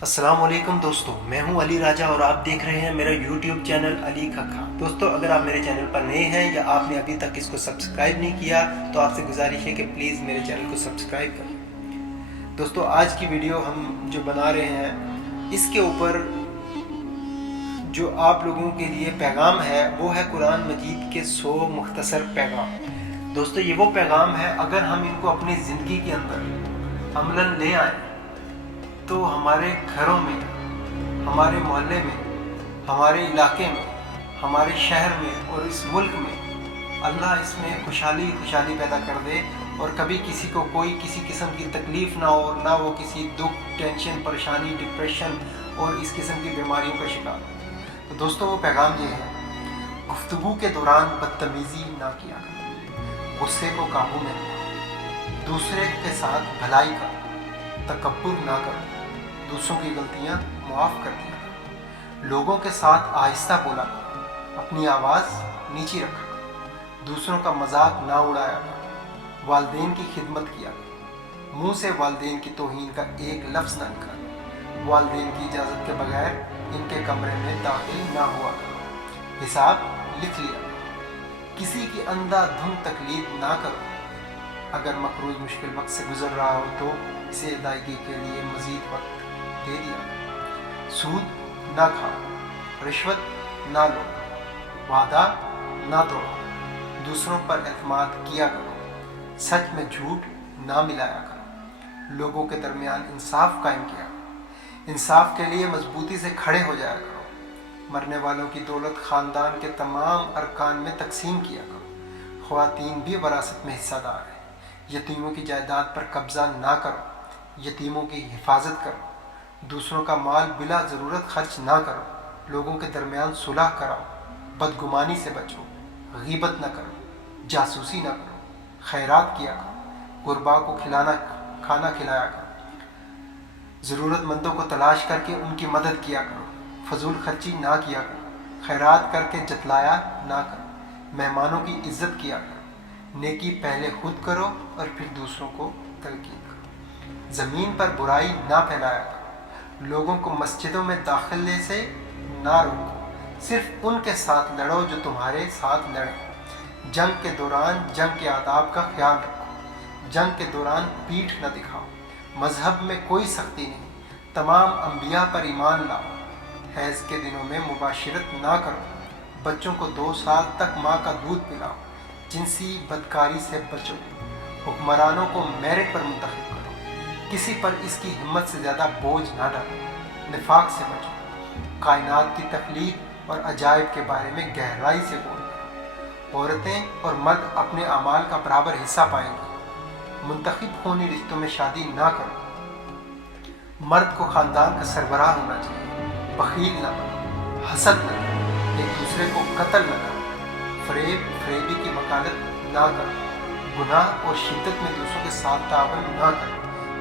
السلام علیکم دوستو، میں ہوں علی راجہ اور آپ دیکھ رہے ہیں میرا یوٹیوب چینل علی کھکھا۔ دوستو، اگر آپ میرے چینل پر نئے ہیں یا آپ نے ابھی تک اس کو سبسکرائب نہیں کیا تو آپ سے گزارش ہے کہ پلیز میرے چینل کو سبسکرائب کریں۔ دوستو، آج کی ویڈیو ہم جو بنا رہے ہیں اس کے اوپر جو آپ لوگوں کے لیے پیغام ہے وہ ہے قرآن مجید کے 100 مختصر پیغام۔ دوستو، یہ وہ پیغام ہے، اگر ہم ان کو اپنی زندگی کے اندر عملاً لے آئیں تو ہمارے گھروں میں، ہمارے محلے میں، ہمارے علاقے میں، ہمارے شہر میں اور اس ملک میں اللہ اس میں خوشحالی پیدا کر دے، اور کبھی کسی کو کوئی کسی قسم کی تکلیف نہ ہو، اور نہ وہ کسی دکھ، ٹینشن، پریشانی، ڈپریشن اور اس قسم کی بیماریوں کا شکار ہو۔ تو دوستو، وہ پیغام یہ ہے: گفتگو کے دوران بدتمیزی نہ کیا کرو، غصے کو قابو میں رکھو، دوسرے کے ساتھ بھلائی کرو، تکبر نہ کرو، دوسروں کی غلطیاں معاف کر دیا کرو، لوگوں کے ساتھ آہستہ بولا کرو، اپنی آواز نیچی رکھا کرو، دوسروں کا مذاق نہ اڑایا کرو، والدین کی خدمت کیا کرو، منہ سے والدین کی توہین کا ایک لفظ نہ نکالو، والدین کی اجازت کے بغیر ان کے کمرے میں داخل نہ ہوا کرو، حساب لکھ لیا کرو، کسی کی اندھا دھند تقلید نہ کرو، اگر مقروض مشکل وقت سے گزر رہا ہو تو اسے ادائیگی کے لیے مزید وقت دے دیا کرو، سود نہ کھاؤ، رشوت نہ لو، وعدہ نہ توڑو، دوسروں پر اعتماد کیا کرو، سچ میں جھوٹ نہ ملایا کرو، لوگوں کے درمیان انصاف قائم کیا کرو، انصاف کے لیے مضبوطی سے کھڑے ہو جایا کرو، مرنے والوں کی دولت خاندان کے تمام ارکان میں تقسیم کیا کرو، خواتین بھی وراثت میں حصہ دار ہیں، یتیموں کی جائیداد پر قبضہ نہ کرو، یتیموں کی حفاظت کرو، دوسروں کا مال بلا ضرورت خرچ نہ کرو، لوگوں کے درمیان صلح کراؤ، بدگمانی سے بچو، غیبت نہ کرو، جاسوسی نہ کرو، خیرات کیا کرو، غربا کو کھانا کھلایا کرو، ضرورت مندوں کو تلاش کر کے ان کی مدد کیا کرو، فضول خرچی نہ کیا کرو، خیرات کر کے جتلایا نہ کرو، مہمانوں کی عزت کیا کرو، نیکی پہلے خود کرو اور پھر دوسروں کو تلقین کرو، زمین پر برائی نہ پھیلایا کرو، لوگوں کو مسجدوں میں داخلے سے نہ روکو، صرف ان کے ساتھ لڑو جو تمہارے ساتھ لڑیں، جنگ کے دوران جنگ کے آداب کا خیال رکھو، جنگ کے دوران پیٹھ نہ دکھاؤ، مذہب میں کوئی سختی نہیں، تمام انبیاء پر ایمان لاؤ، حیض کے دنوں میں مباشرت نہ کرو، بچوں کو 2 سال تک ماں کا دودھ پلاؤ، جنسی بدکاری سے بچو، حکمرانوں کو میرٹ پر منتخب کرو، کسی پر اس کی ہمت سے زیادہ بوجھ نہ ڈالو، نفاق سے بچو، کائنات کی تخلیق اور عجائب کے بارے میں گہرائی سے بولو، عورتیں اور مرد اپنے اعمال کا برابر حصہ پائیں گے، منتخب خونی رشتوں میں شادی نہ کرو، مرد کو خاندان کا سربراہ ہونا چاہیے، بخیل نہ بنو، حسد نہ کرو، ایک دوسرے کو قتل نہ کرو، فریبی کی وکالت نہ کرو، گناہ اور شدت میں دوسروں کے ساتھ تعاون نہ کرو،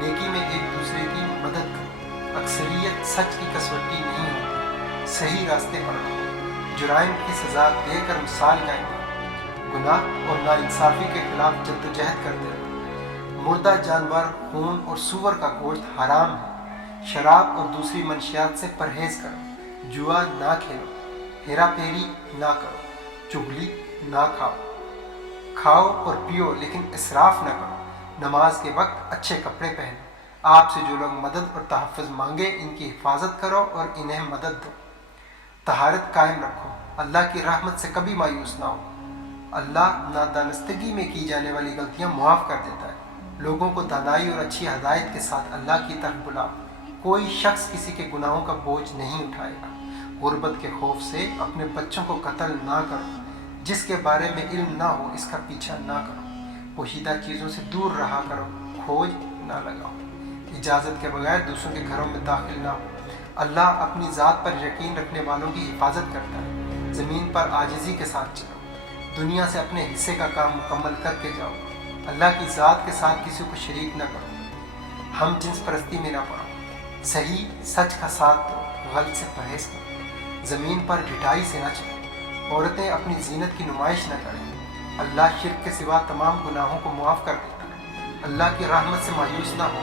نیکی میں ایک دوسرے کی مدد کرو، اکثریت سچ کی کسوٹی نہیں ہوتی، صحیح راستے پر رہو، جرائم کی سزا دے کر مثال قائم کرو، گناہ اور ناانصافی کے خلاف جدوجہد کرتے رہو، مردہ جانور، خون اور سور کا گوشت حرام ہے، شراب اور دوسری منشیات سے پرہیز کرو، جوا نہ کھیلو، ہیرا پھیری نہ کرو، چغلی نہ کھاؤ، کھاؤ اور پیو لیکن اسراف نہ کرو، نماز کے وقت اچھے کپڑے پہنو، آپ سے جو لوگ مدد اور تحفظ مانگے ان کی حفاظت کرو اور انہیں مدد دو، طہارت قائم رکھو، اللہ کی رحمت سے کبھی مایوس نہ ہو، اللہ نادانستگی میں کی جانے والی غلطیاں معاف کر دیتا ہے، لوگوں کو دانائی اور اچھی ہدایت کے ساتھ اللہ کی طرف بلاؤ، کوئی شخص کسی کے گناہوں کا بوجھ نہیں اٹھائے گا، غربت کے خوف سے اپنے بچوں کو قتل نہ کرو، جس کے بارے میں علم نہ ہو اس کا پیچھا نہ کرو، پوشیدہ چیزوں سے دور رہا کرو، کھوج نہ لگاؤ، اجازت کے بغیر دوسروں کے گھروں میں داخل نہ ہو، اللہ اپنی ذات پر یقین رکھنے والوں کی حفاظت کرتا ہے، زمین پر عاجزی کے ساتھ چلو، دنیا سے اپنے حصے کا کام مکمل کر کے جاؤ، اللہ کی ذات کے ساتھ کسی کو شریک نہ کرو، ہم جنس پرستی میں نہ پڑو، صحیح سچ کا ساتھ دو، غلط سے پرہیز کرو، زمین پر ڈھٹائی سے نہ چلو، عورتیں اپنی زینت کی نمائش نہ کریں، اللہ شرک کے سوا تمام گناہوں کو معاف کر دیتا ہے، اللہ کی رحمت سے مایوس نہ ہو،